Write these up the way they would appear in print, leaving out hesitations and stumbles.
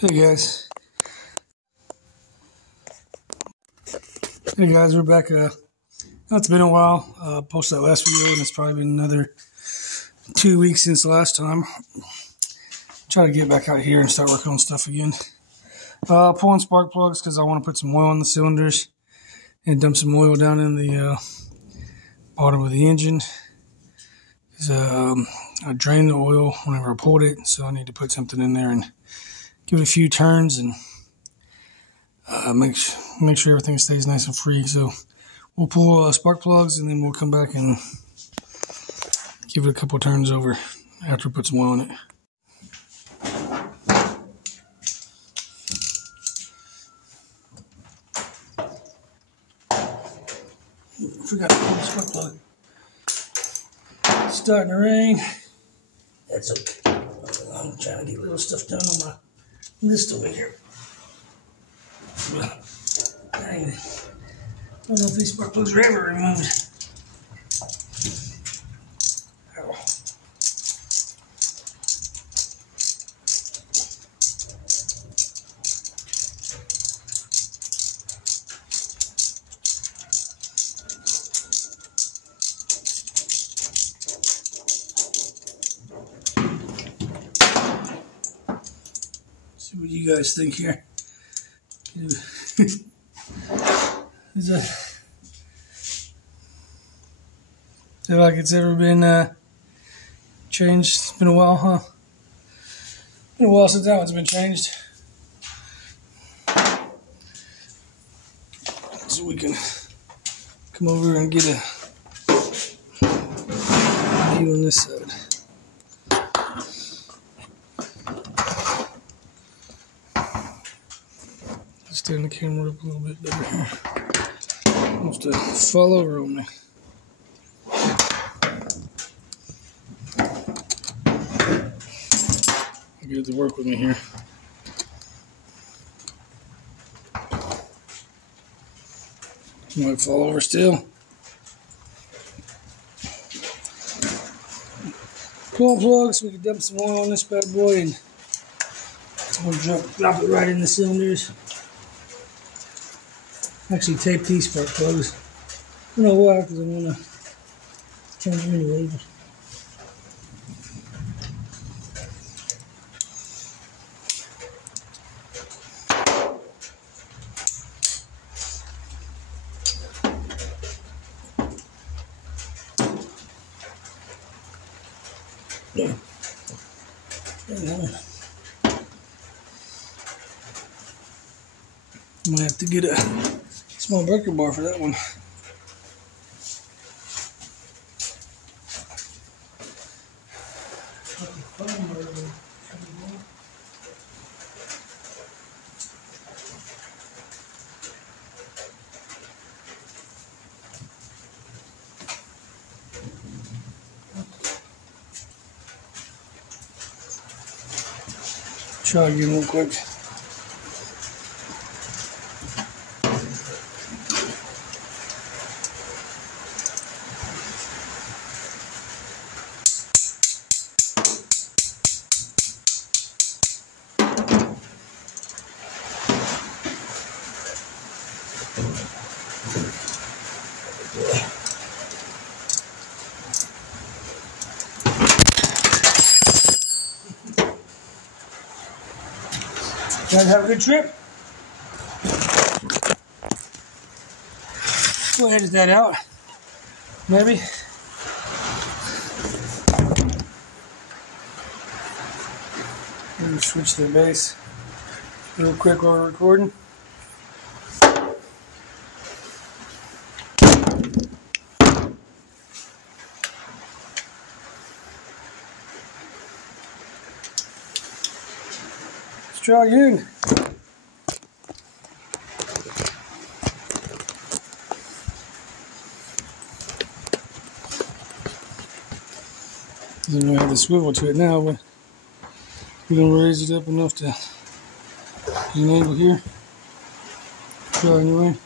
Hey guys. We're back. It's been a while. Posted that last video, and it's probably been another 2 weeks since the last time. Try to get back out here and start working on stuff again. Pulling spark plugs because I want to put some oil in the cylinders and dump some oil down in the bottom of the engine. I drained the oil whenever I pulled it, so I need to put something in there and give it a few turns and make sure everything stays nice and free. So we'll pull spark plugs, and then we'll come back and give it a couple turns over after we put some oil in it. Forgot to pull the spark plug. It's starting to rain. That's okay. I'm trying to get little stuff done on my list over here. Dang it. I don't know if these spark plugs are ever removed. Ow. See what you guys think here. Is it like it's ever been changed? It's been a while, huh? Been a while since that one's been changed. So we can come over and get a view on this side. Stand the camera up a little bit better here. Wants to fall over on me. I'll get it to work with me here. Might fall over still. Pull plug so we can dump some oil on this bad boy, and we'll drop it right in the cylinders. Actually tape these spark plugs. I don't know why, because I'm going to change them anyway. Yeah. Might have to get a small breaker bar for that one. Try again real quick. Guys, have a good trip. Go ahead and edit that out. Maybe. Let me switch to the bass real quick while we're recording. Let's try again. Doesn't really have the swivel to it now, but we're going to raise it up enough to enable here. Try anyway.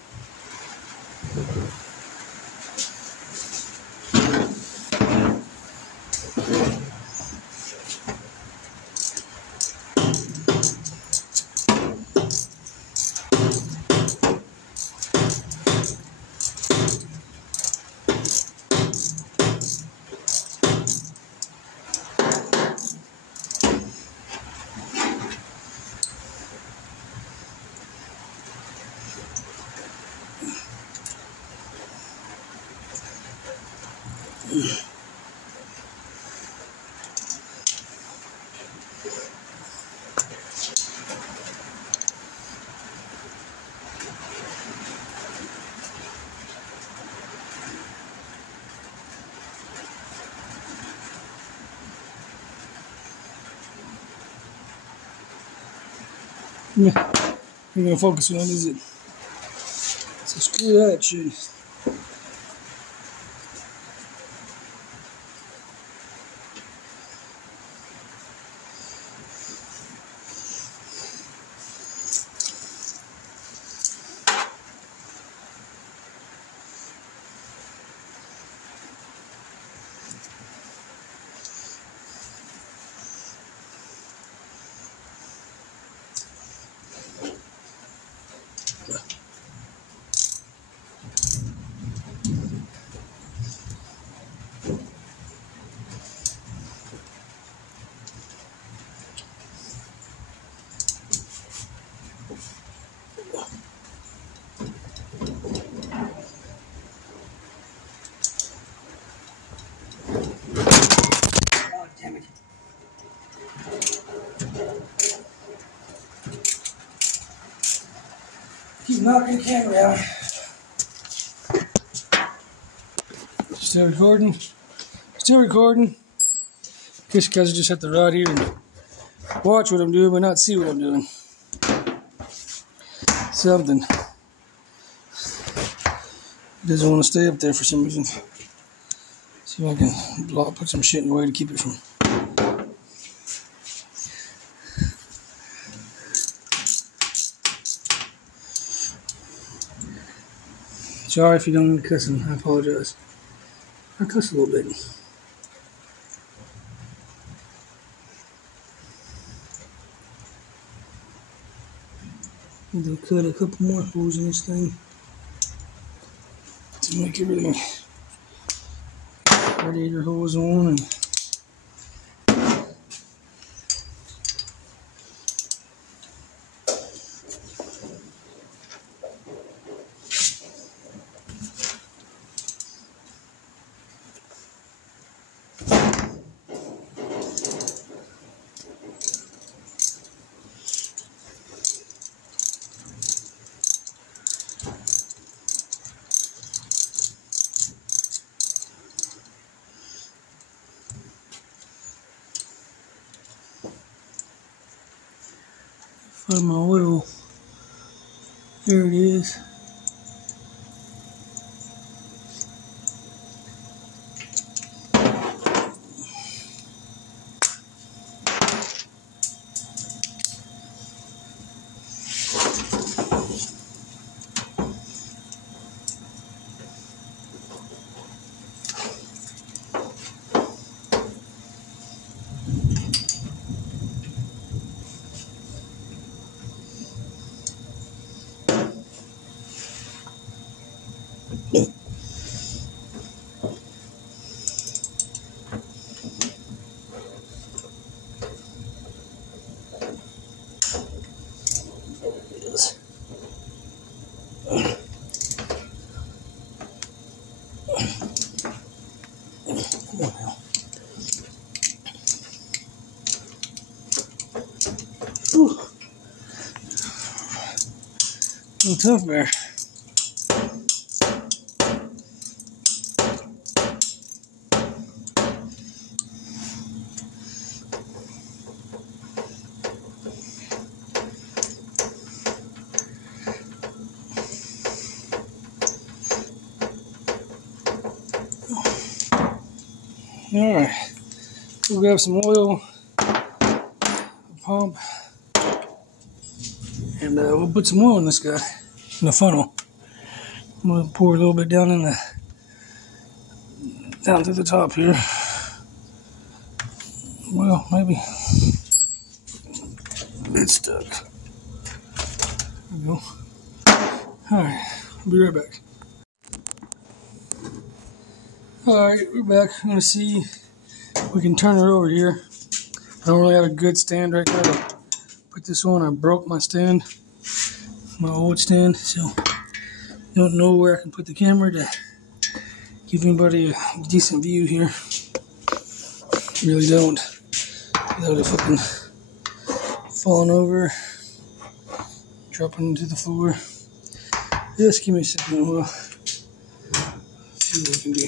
Yeah, ain't gonna focus on it, is it? So screw that shit. Oh, damn it. Keep knocking the camera out. Still recording? Still recording. Just because I just have to ride here and watch what I'm doing, but not see what I'm doing. Something. Doesn't want to stay up there for some reason. See if I can put some shit in the way to keep it from. Sorry if you don't want to cuss him. I apologize. I cuss a little bit. Need to cut a couple more holes in this thing to make everything radiator hose on and find my oil. There it is. Whew. A little tough there. Alright, we'll grab some oil, a pump, and we'll put some oil in this guy, in the funnel. I'm going to pour a little bit down down through the top here. Well, maybe it's stuck. There we go. Alright, I'll be right back. Alright, we're back. I'm going to see if we can turn her over here. I don't really have a good stand right now to put this on. I broke my stand, my old stand, so I don't know where I can put the camera to give anybody a decent view here. Really don't. Without it fucking falling over, dropping into the floor. Just give me a second. We'll see what we can do.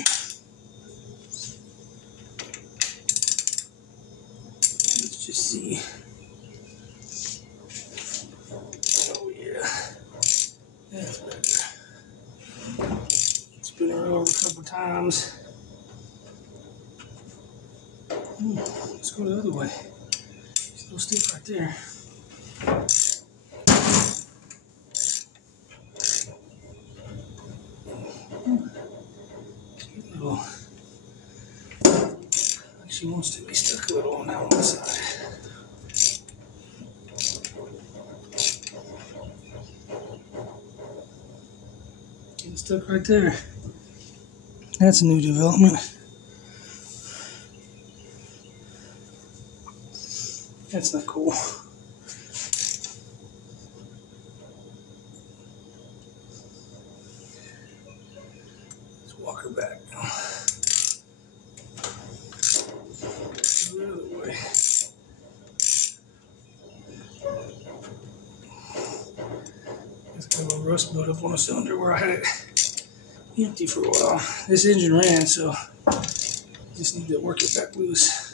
Let's just see. Oh yeah, that's better. Spin her over a couple times. Let's go the other way. Still stick right there. Little. She wants to be stuck a little on that one side. Getting stuck right there. That's a new development. That's not cool. Let's walk her back now. The other way. It's got a little rust buildup on the cylinder where I had it empty for a while. This engine ran, so just need to work it back loose.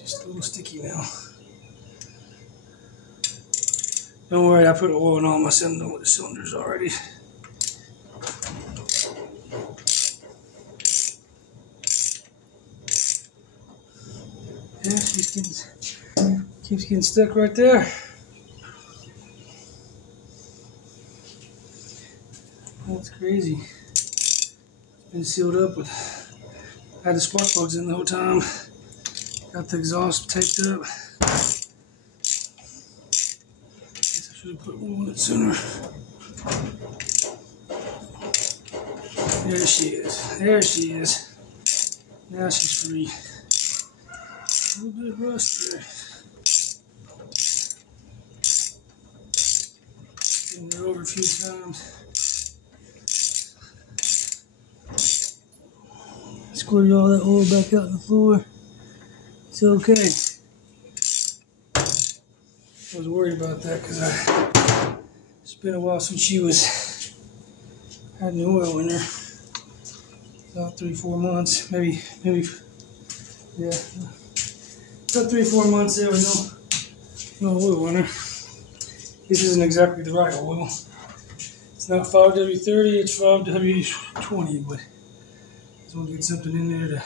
Just a little sticky now. Don't worry, I put oil in all my cylinders already. Yeah, she keeps getting stuck right there. That's crazy. It's been sealed up with. I had the spark plugs in the whole time. Got the exhaust taped up. Guess I should have put oil in it sooner. There she is. There she is. Now she's free. A little bit of rust there. Getting her over a few times. Squirt all that oil back out on the floor. It's okay. I was worried about that because it's been a while since she had any oil in her. About 3-4 months, maybe, yeah. About 3-4 months there with no oil in her. This isn't exactly the right oil. It's not 5W30, it's 5W20, but we'll get something in there to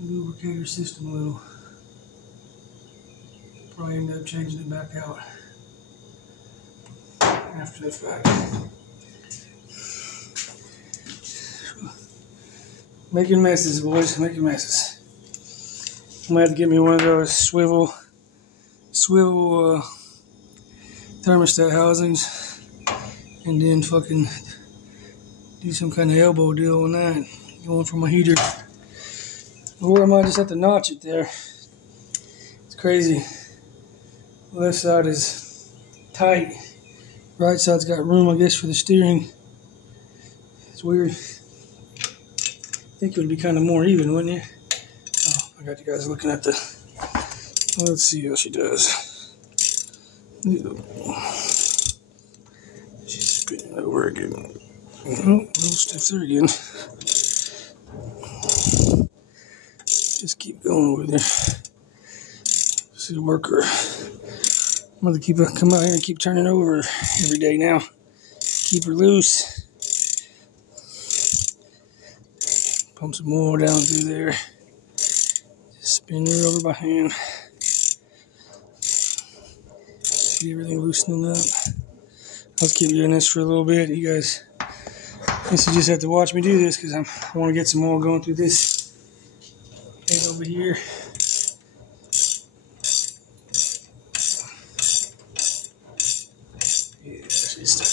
lubricate her system a little. Probably end up changing it back out after the fact. Making messes, boys, making messes. I'm gonna have to get me one of those swivel thermostat housings and then fucking do some kind of elbow deal on that. Going for my heater. Or I might just have to notch it there. It's crazy. Left side is tight. Right side's got room, I guess, for the steering. It's weird. I think it would be kind of more even, wouldn't you? Oh, I got you guys looking at the... Let's see how she does. She's spinning over again. Oh, a little stiff there again. Just keep going with her. She's a worker. I'm going to come out here and keep turning over every day now. Keep her loose. Pump some oil down through there. Just spin her over by hand. See everything loosening up. I'll keep doing this for a little bit. You guys, I guess you just have to watch me do this because I want to get some oil going through this head over here. Yeah, she's stuck.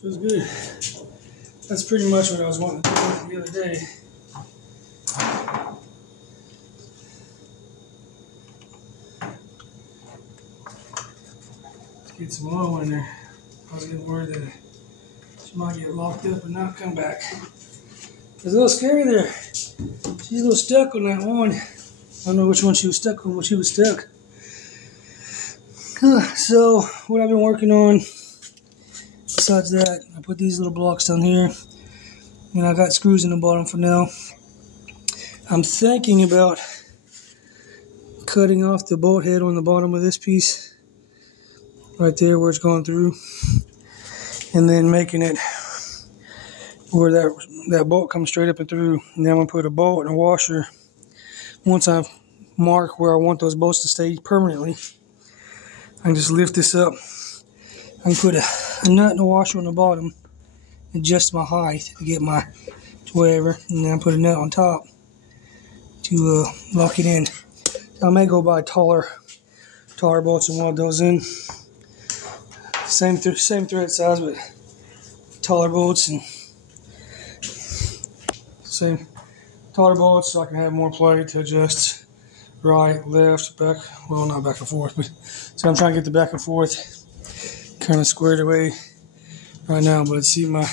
Feels good. that's pretty much what I was wanting to do the other day. Let's get some oil in there. I was getting worried that she might get locked up and not come back. It's a little scary there. She's a little stuck on that one. I don't know which one she was stuck on, but she was stuck. So, what I've been working on, besides that, I put these little blocks down here. And I got screws in the bottom for now. I'm thinking about cutting off the bolt head on the bottom of this piece. Right there where it's going through. And then making it where that bolt comes straight up and through. And then I'm going to put a bolt and a washer. Once I mark where I want those bolts to stay permanently, I can just lift this up. I can put a nut and a washer on the bottom, adjust my height to get my whatever, and then put a nut on top to lock it in. I may go buy taller bolts and weld those in. Same thread size, but taller bolts and same taller bolts, so I can have more play to adjust right, left, back. Well, not back and forth, but so I'm trying to get the back and forth kind of squared away right now. But see, I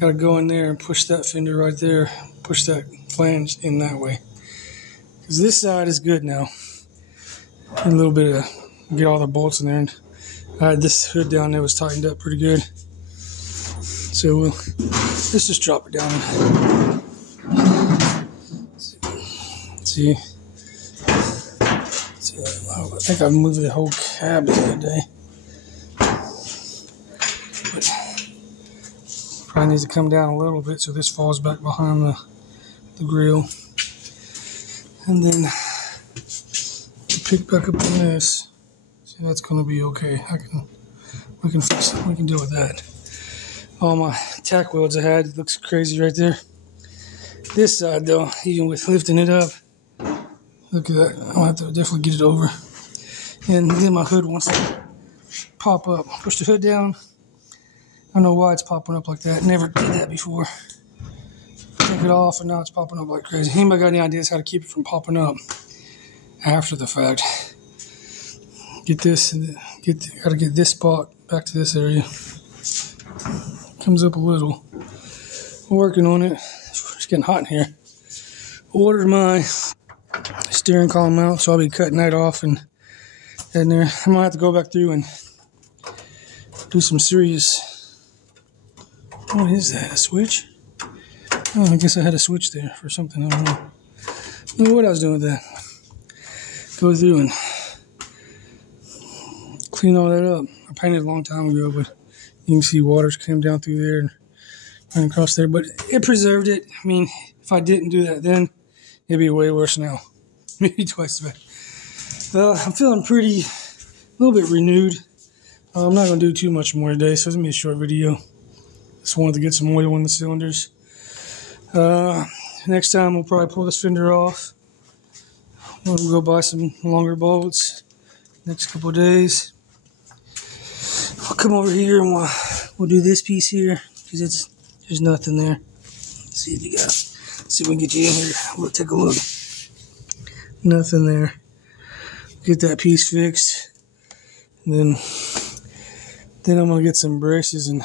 gotta go in there and push that fender right there, push that flange in that way, because this side is good now. A little bit of get all the bolts in there, and I had this hood down there was tightened up pretty good. So let's just drop it down. See, I think I moved the whole cab the other day. But probably needs to come down a little bit so this falls back behind the grill. And then pick back up on this. See, that's going to be okay. We can fix it. We can deal with that. All my tack welds I had, it looks crazy right there. This side though, even with lifting it up, look at that. I'll have to definitely get it over. And then my hood wants to pop up. Push the hood down. I don't know why it's popping up like that. Never did that before. Took it off and now it's popping up like crazy. Anybody got any ideas how to keep it from popping up after the fact? Get this, gotta get this spot back to this area. Comes up a little. I'm working on it. It's getting hot in here. Ordered my steering column out, so I'll be cutting that off and in there. I'm gonna have to go back through and do some serious. What is that? A switch? Oh, I guess I had a switch there for something. I don't know. I don't know what I was doing with that. Go through and clean all that up. I painted a long time ago, but you can see water's came down through there and running across there. But it preserved it. I mean, if I didn't do that then, it'd be way worse now. Maybe twice as bad. I'm feeling a little bit renewed. I'm not going to do too much more today, so it's going to be a short video. Just wanted to get some oil in the cylinders. Next time we'll probably pull this fender off. We'll go buy some longer bolts next couple of days. I'll come over here and we'll do this piece here because there's nothing there. Let's see if we can get you in here. We'll take a look. Nothing there. Get that piece fixed. And then I'm gonna get some braces and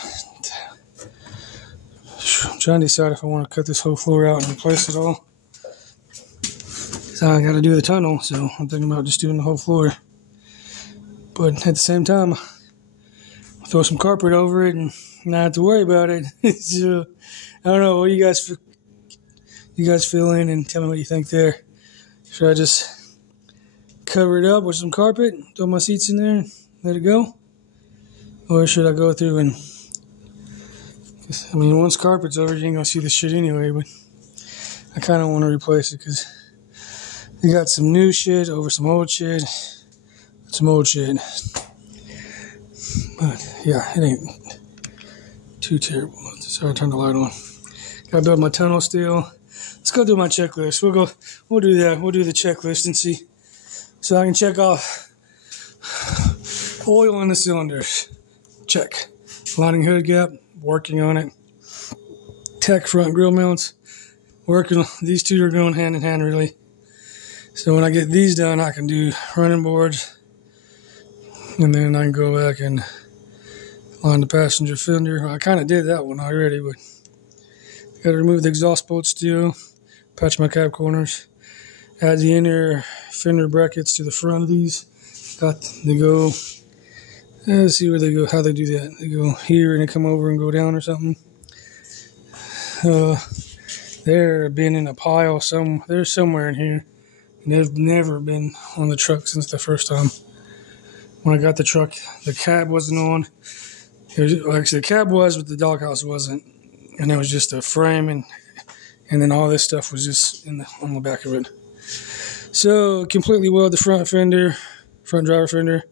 I'm trying to decide if I want to cut this whole floor out and replace it all. So I got to do the tunnel, so I'm thinking about just doing the whole floor. But at the same time, I'll throw some carpet over it and not have to worry about it. So, I don't know. What do you guys fill in and tell me what you think there? Should I just cover it up with some carpet, throw my seats in there, and let it go? Or should I go through and... I mean, once carpet's over, you ain't gonna see this shit anyway, but I kind of want to replace it because they got some new shit over some old shit. But yeah, it ain't too terrible. Sorry, I turned the light on. Gotta build my tunnel still. Let's go through my checklist. We'll do that. We'll do the checklist and see. So I can check off oil in the cylinders. Check. Lining hood gap. Working on it. tech front grill mounts. Working, these two are going hand in hand really. So when I get these done, I can do running boards, and then I can go back and line the passenger fender. I kind of did that one already, but got to remove the exhaust bolt still, patch my cab corners, add the inner fender brackets to the front of these. They go, let's see where they go, how they do that. They go here and they come over and go down or something. They're been in a pile they're somewhere in here, and they've never been on the truck since the first time. When I got the truck, the cab wasn't on. Actually, the cab was, but the doghouse wasn't, and it was just a frame, and then all this stuff was just on the back of it. So completely weld the front fender, front driver fender,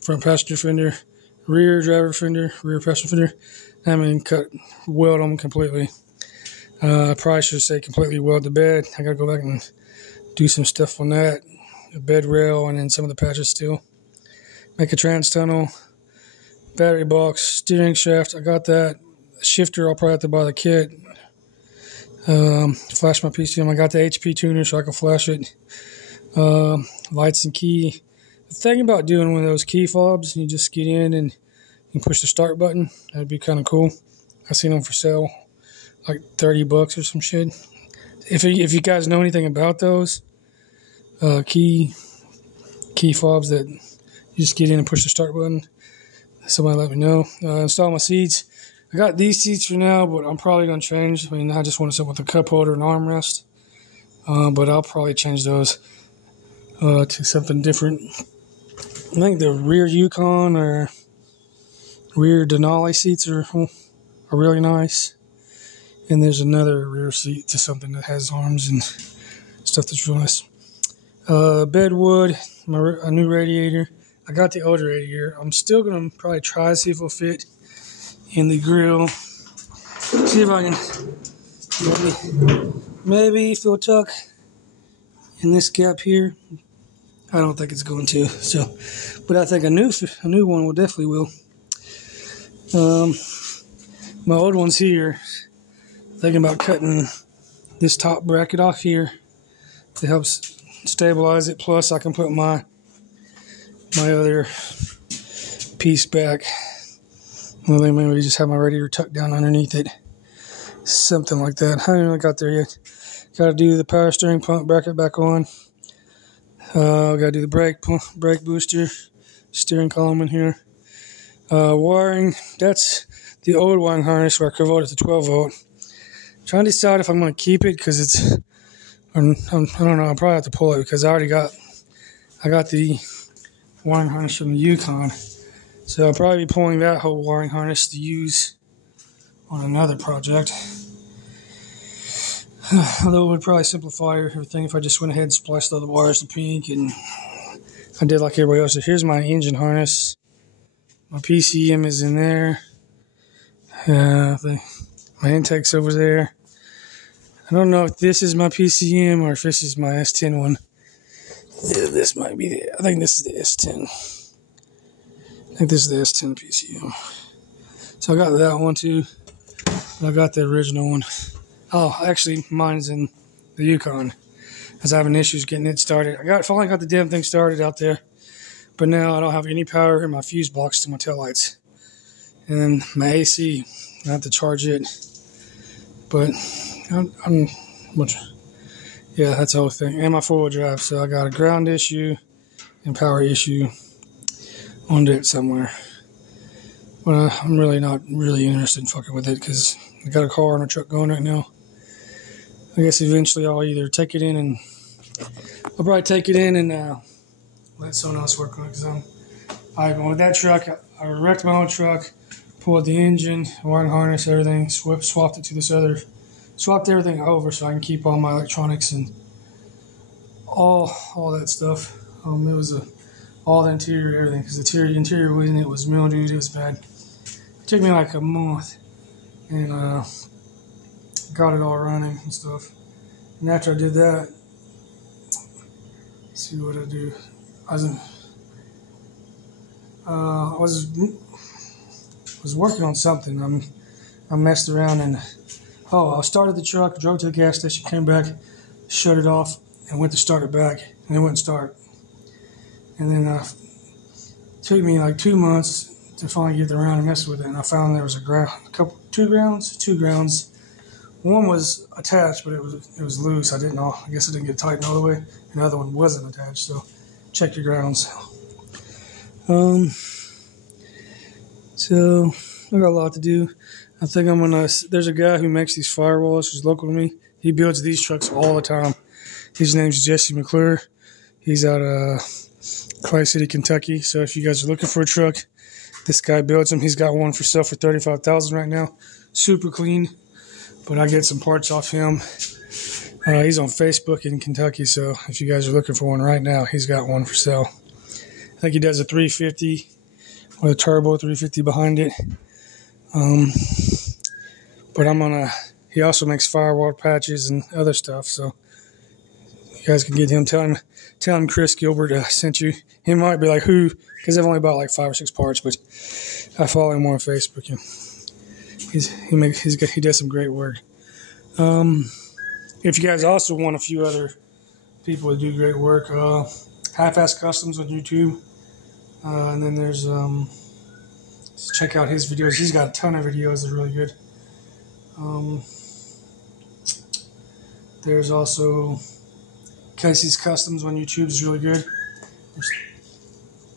front passenger fender, rear driver fender, rear passenger fender. Weld them completely. I probably should say completely weld the bed. I gotta go back and do some stuff on that. The bed rail and then some of the patches still. Make a trans tunnel, battery box, steering shaft. I got that. Shifter, I'll probably have to buy the kit. Flash my PCM. I got the HP tuner so I can flash it. Lights and key. The thing about doing one of those key fobs, you just get in and you push the start button. That'd be kind of cool. I seen them for sale, like $30 or some shit. If you guys know anything about those key fobs that you just get in and push the start button, somebody let me know. Install my seats. I got these seats for now, but I'm probably going to change. I mean, I just want something with a cup holder and armrest. But I'll probably change those to something different. I think the rear Yukon or rear Denali seats are really nice. And there's another rear seat to something that has arms and stuff that's real nice. Bedwood, a new radiator. I got the old radiator. I'm still going to probably try to see if it'll fit in the grill. See if I can maybe if it'll tuck in this gap here. I don't think it's going to. So, but I think a new one will definitely will. My old one's here. Thinking about cutting this top bracket off here to help stabilize it. Plus, I can put my other piece back. Well, then maybe just have my radiator tucked down underneath it. Something like that. I haven't really got there yet. Got to do the power steering pump bracket back on. Got to do the brake booster, steering column in here. Wiring, that's the old wiring harness where I converted to 12 volt. Trying to decide if I'm going to keep it because it's, I don't know, I'll probably have to pull it because I got the wiring harness from the Yukon. So I'll probably be pulling that whole wiring harness to use on another project. Although it would probably simplify everything if I just went ahead and spliced all the wires to pink and I did like everybody else. So here's my engine harness. My PCM is in there. My intake's over there. I don't know if this is my PCM or if this is my S10 one. Yeah, this might be I think this is the S10. I think this is the S10 PCM. So I got that one too. I got the original one. Oh, actually, mine's in the Yukon. I was having issues getting it started. Finally got the damn thing started out there. But now I don't have any power in my fuse box to my taillights. And then my AC, I have to charge it. But yeah, that's the whole thing. And my four-wheel drive. So I got a ground issue and power issue on it somewhere. But I'm really not really interested in fucking with it because I got a car and a truck going right now. I guess eventually I'll either take it in and I'll probably take it in and let someone else work on it because with that truck, I wrecked my own truck, pulled the engine, wiring harness, everything, swapped it to this other, swapped everything over so I can keep all my electronics and all that stuff. It was all the interior, everything, because the interior in it was mildewed, it was bad. It took me like a month and got it all running and stuff. And after I did that, let's see what I do. I was working on something. I messed around and Oh, I started the truck, drove to the gas station, came back, shut it off, and went to start it back, and it wouldn't start. And then it took me like 2 months to finally get around and mess with it, and I found there was two grounds. One was attached, but it was loose. I guess it didn't get tightened all the way. And the other one wasn't attached, so check your grounds. So I got a lot to do. I think I'm gonna. There's a guy who makes these firewalls who's local to me. He builds these trucks all the time. His name's Jesse McClure. He's out of Clay City, Kentucky. So if you guys are looking for a truck, this guy builds them. He's got one for sale for $35,000 right now. Super clean, but I get some parts off him. He's on Facebook in Kentucky, so if you guys are looking for one right now, he's got one for sale. I think he does a 350 with a turbo 350 behind it. But he also makes firewall patches and other stuff, so you guys can get him. Tell him Chris Gilbert sent you. He might be like, who? Because I've only bought like 5 or 6 parts, but I follow him on Facebook. And he does some great work. If you guys also want a few other people to do great work, Half-Ass Customs on YouTube. And then there's check out his videos. He's got a ton of videos that are really good. There's also Casey's Customs on YouTube is really good.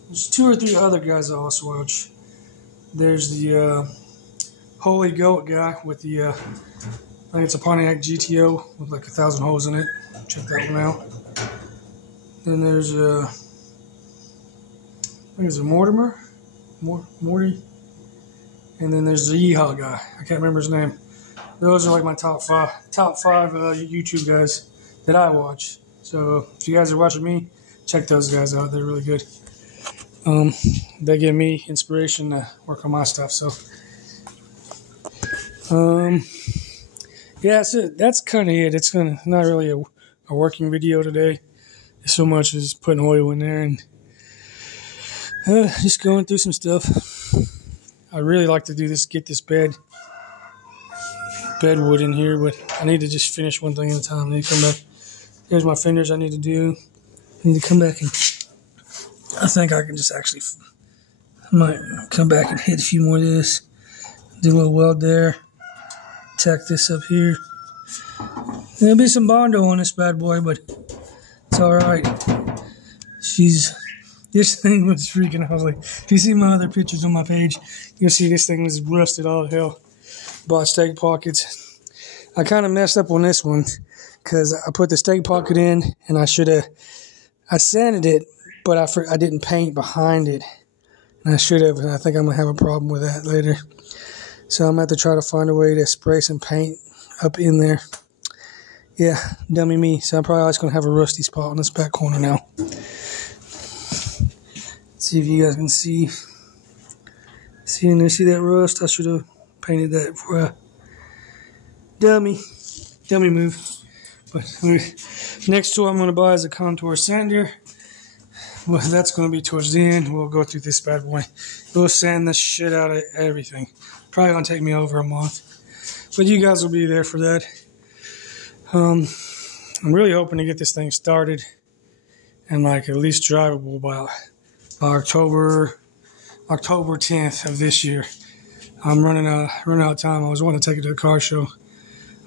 There's 2 or 3 other guys I also watch. There's the Holy Goat guy with the I think it's a Pontiac GTO with like 1,000 holes in it. Check that one out. Then there's I think it's a Morty. And then there's the Yeehaw guy. I can't remember his name. Those are like my top five YouTube guys that I watch. So if you guys are watching me, check those guys out. They're really good. They give me inspiration to work on my stuff. So, yeah, that's it. That's kind of it. It's not really a working video today. So much as putting oil in there and just going through some stuff. I really like to do this, get this bedwood in here, but I need to just finish one thing at a time. I need to come back. Here's my fenders I need to do. I need to come back and I think I can just actually, I might come back and hit a few more of this. Do a little weld there. Tack this up here. There'll be some Bondo on this bad boy, but it's alright. This thing was freaking, I was like, if you see my other pictures on my page, you'll see this thing was rusted all to hell. Bought stake pockets. I kind of messed up on this one because I put the stake pocket in and I sanded it, but I didn't paint behind it. And I should have, and I think I'm going to have a problem with that later. So I'm going to have to try to find a way to spray some paint up in there. Yeah, dummy me. So I'm probably just going to have a rusty spot on this back corner now. See if you guys can see. See that rust? I should have painted that for a dummy move. But next tool I'm going to buy is a contour sander. Well, that's going to be towards the end. We'll go through this bad boy. We'll sand the shit out of everything. Probably going to take me over a month. But you guys will be there for that. I'm really hoping to get this thing started and like at least drivable by October 10th of this year. I'm running out of time. I was wanting to take it to the car show.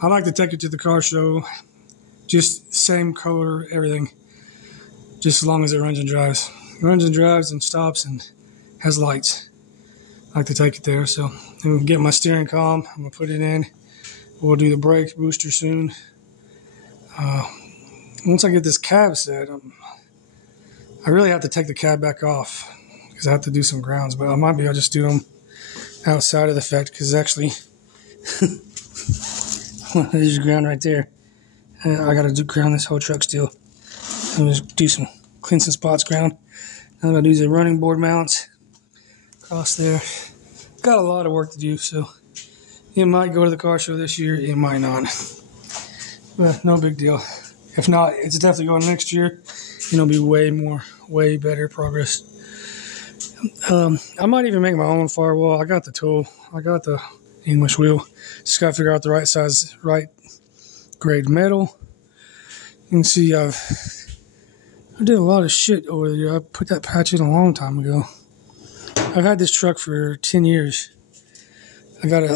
I like to take it to the car show, just same color, everything, just as long as it runs and drives. It runs and drives and stops and has lights. I like to take it there. So I'm going to get my steering column. I'm going to put it in. We'll do the brake booster soon. Once I get this cab set, I really have to take the cab back off because I have to do some grounds, but I might be able to just do them outside of the fact because actually there's ground right there. I got to ground this whole truck still. I'm just clean some spots ground. I'm going to do the running board mounts across there. Got a lot of work to do, so it might go to the car show this year, it might not. But no big deal. If not, it's definitely going next year. It'll be way better progress. I might even make my own firewall. I got the tool. I got the English wheel. Just got to figure out the right size, right grade metal. You can see I did a lot of shit over there. I put that patch in a long time ago. I've had this truck for 10 years. I got it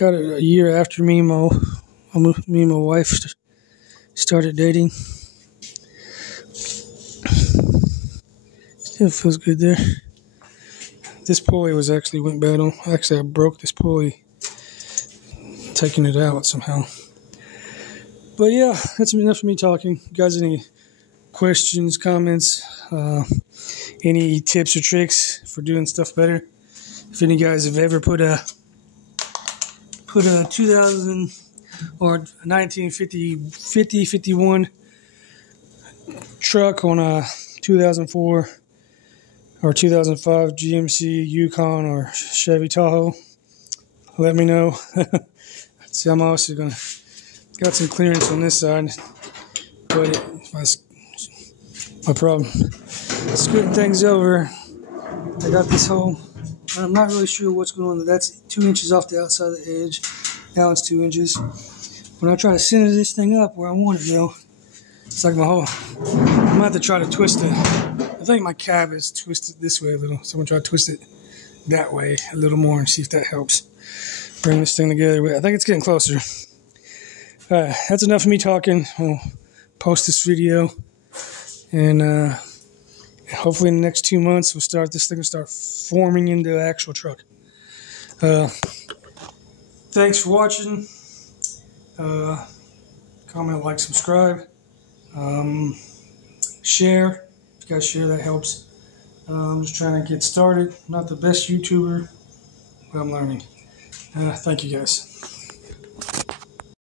a year after me and my wife started dating. Still feels good there. This pulley went bad on. Actually, I broke this pulley taking it out somehow. But yeah, that's enough of me talking. You guys, any questions, comments, any tips or tricks for doing stuff better? If any guys have ever put a 2000 or 1951 truck on a 2004 or 2005 GMC Yukon or Chevy Tahoe, let me know. See, I'm also got some clearance on this side, but that's my problem. Scooting things over, I got this hole. I'm not really sure what's going on. That's 2 inches off the outside of the edge. Now it's 2 inches. When I try to center this thing up where I want it to go, it's like my hole. I'm going to have to try to twist it. I think my cab is twisted this way a little, so I'm going to try to twist it that way a little more and see if that helps bring this thing together. I think it's getting closer. Alright, that's enough of me talking. I'll post this video, and hopefully in the next 2 months this thing will start forming into an actual truck. Thanks for watching. Comment, like, subscribe, share. If you guys share, that helps. I'm just trying to get started. Not the best YouTuber, but I'm learning. Thank you guys.